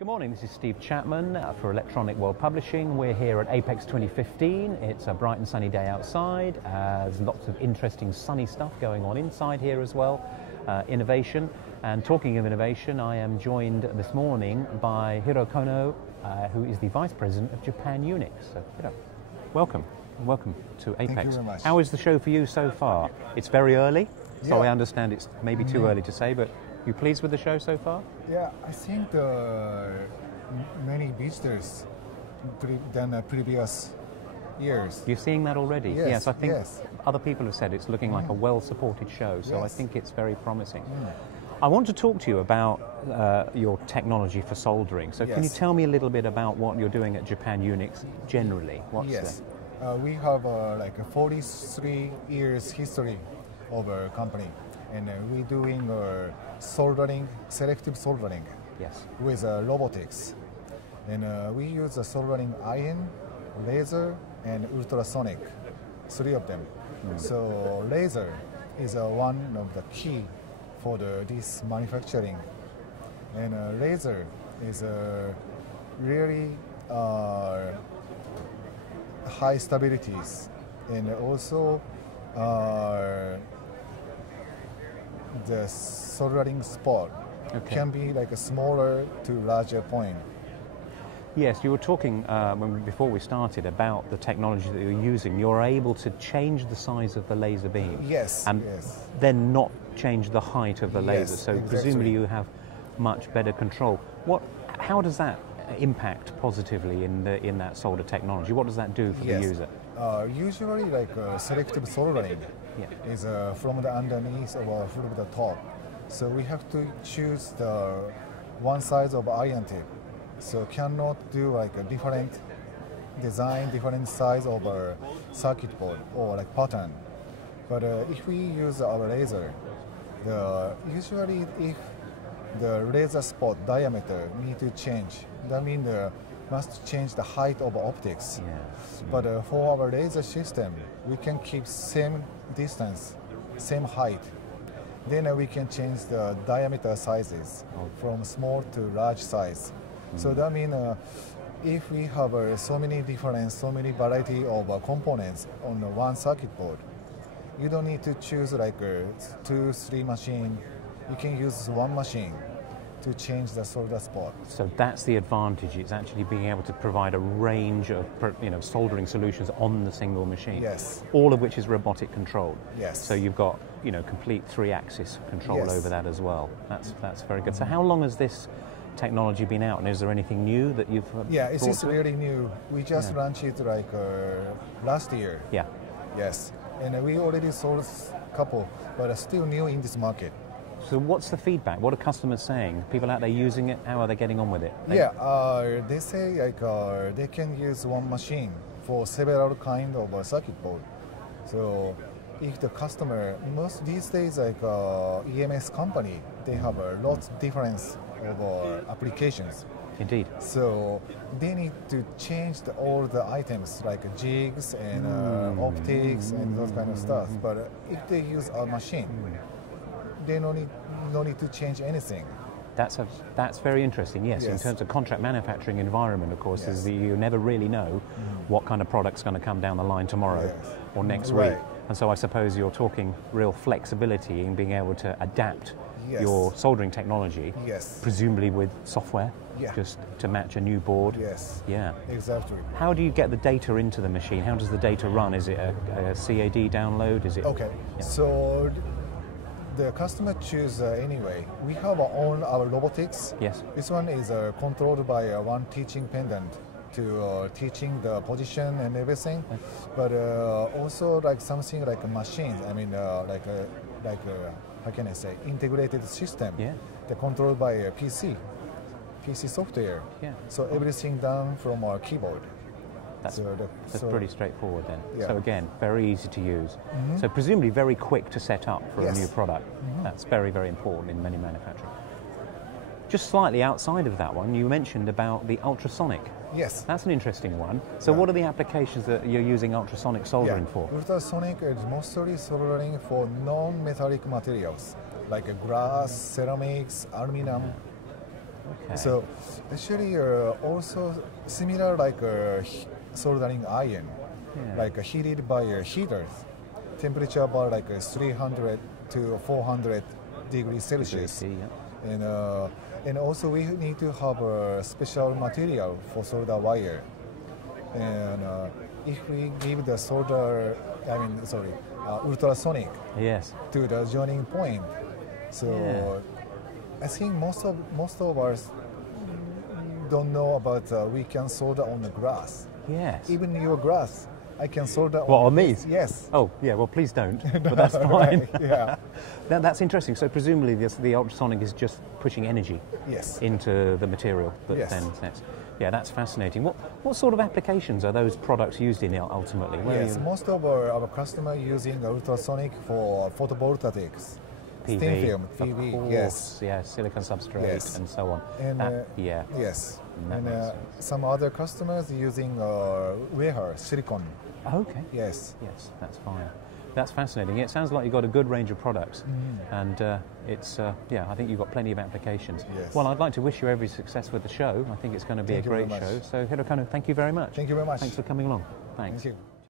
Good morning, this is Steve Chapman for Electronic World Publishing. We're here at Apex 2015. It's a bright and sunny day outside. There's lots of interesting sunny stuff going on inside here as well, innovation. And talking of innovation, I am joined this morning by Hiro Kono, who is the Vice President of Japan UNIX. So, Hiro, welcome. Welcome to Apex. Thank you very much. How is the show for you so far? It's very early, so Yeah. I understand it's maybe too early to say, but you pleased with the show so far? Yeah, I think many visitors than previous years. You're seeing that already? Yes, I think yes. other people have said it's looking like a well-supported show, so I Yes. think it's very promising. I want to talk to you about your technology for soldering. So can you Yes. tell me a little bit about what you're doing at Japan UNIX generally? Yes, we have like a 43 years history of our company, and we're doing soldering, selective soldering Yes. with robotics. And we use soldering iron, laser, and ultrasonic, three of them. So laser is one of the key for this manufacturing. And laser is really high stabilities, and also the soldering spot can be like a smaller to larger point. Yes, you were talking before we started about the technology that you're using. You're able to change the size of the laser beam. Yes, And yes. then not change the height of the laser. Yes, So exactly. presumably you have much better control. How does that impact positively in that solder technology? What does that do for the user? Usually, like selective soldering is from the underneath or from the top. So we have to choose the one size of iron tip. So cannot do like a different design, different size of a circuit board or like pattern. But if we use our laser, usually if the laser spot diameter need to change, that means must change the height of optics. Yes. But for our laser system, we can keep same distance, same height. Then we can change the diameter sizes from small to large size. So that means if we have so many variety of components on one circuit board, you don't need to choose like 2-3 machine. You can use one machine to change the solder spot. So that's the advantage. It's actually being able to provide a range of soldering solutions on the single machine. Yes. All of which is robotic controlled. Yes. So you've got complete 3-axis control Yes. over that as well. That's very good. So how long has this technology been out, and is there anything new that you've It's brought just to it? really new. We just launched it like last year. Yeah. Yes, and we already sold a couple, but still new in this market. So what's the feedback? What are customers saying? People out there using it? How are they getting on with it? They say like they can use one machine for several kind of circuit board. So if the customer, most these days like EMS company, they have a lot difference of applications. Indeed. So they need to change all the items like jigs and optics and those kind of stuff. But if they use a machine, they no need to change anything. That's very interesting. Yes, in Yes. terms of contract manufacturing environment, of course, is that you never really know what kind of product's going to come down the line tomorrow Yes. or next Right. week. And so I suppose you're talking real flexibility in being able to adapt Yes. your soldering technology, Yes. presumably with software, Yeah. just to match a new board. Yes. Yeah. Exactly. How do you get the data into the machine? How does the data run? Is it a CAD download? Is it? Okay. Yeah. So the customer choose anyway. We have our robotics. Yes. This one is controlled by one teaching pendant to teaching the position and everything, but also like something like a machine. I mean, how can I say, integrated system. Yeah. They're controlled by a PC software. Yeah. So everything done from our keyboard. That's So pretty straightforward then. Yeah. So again, very easy to use. So presumably very quick to set up for a Yes. new product. That's very, very important in many manufacturing. Just slightly outside of that one, you mentioned about the ultrasonic. Yes. That's an interesting one. So what are the applications that you're using ultrasonic soldering for? Ultrasonic is mostly soldering for non-metallic materials like glass, ceramics, aluminum. Okay. So actually also similar like soldering iron, like heated by heaters, temperature about like 300 to 400 degrees Celsius. And also we need to have a special material for solder wire. And if we give the ultrasonic to the joining point, so I think most of us don't know about we can solder on the glass. Yes. Even your glass, I can solder on these? Yes. Oh, yeah, well, please don't, but that's fine. Right, yeah. That's interesting. So presumably the ultrasonic is just pushing energy into the material that then sets. Yeah, that's fascinating. What sort of applications are those products used in ultimately? Most of our customers using ultrasonic for photovoltaics. PV, thin film, PV, silicon substrate, and so on. And and some other customers using wafer silicon. Okay. Yes, that's fine. That's fascinating. It sounds like you've got a good range of products, and it's I think you've got plenty of applications. Yes. Well, I'd like to wish you every success with the show. I think it's going to be a great show. So, Hirokano, thank you very much. Thank you very much. Thanks for coming along. Thanks. Thank you.